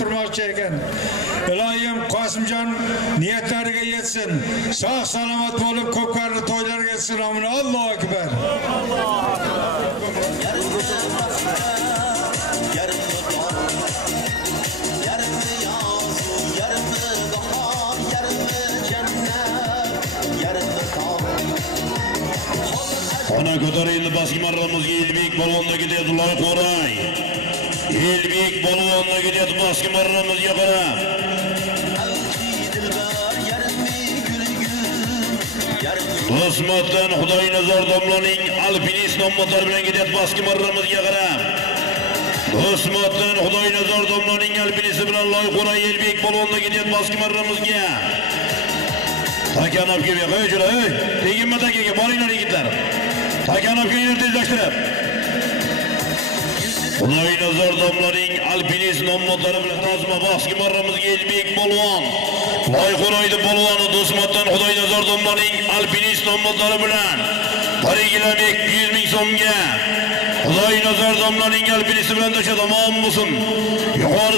turmoqchi ekan. Ilohim Qosimjon niyatlariga yetsin. Sog' salomat bo'lib ko'p qarli to'ylarga yetsin. Allohu akbar. Ona ko'tarildi Baskim marramizga Elbek polvonda ketadi Loyqo'ray. Elbek polvonda ketadi Baskim marramizga qarab. Do'stmatdan Xudoynazor domlaning alpinist nomlari bilan ketadi Baskim marramizga qarab. Do'stmatdan Xudoynazor domlaning alpinisti bilan Loyqo'ray Elbek polvonda ketadi Baskim marramizga. Takanov kelib qo'yjira, ey, teginma takaga boringlar yigitlar. Takanov kelib tezlashtirib. Xudoynazor domlaning alpinist nomlari bilan Tozma Baskim marramizga Elbek polvon. Loyqo'raydi polvoni Do'stmatdan Xudoynazor domlaning alpinist nomlari bilan 1,2 ming so'mga. Xudoynazor domlaning alpinisti bilan tasha tamom bo'lsin. Yuqori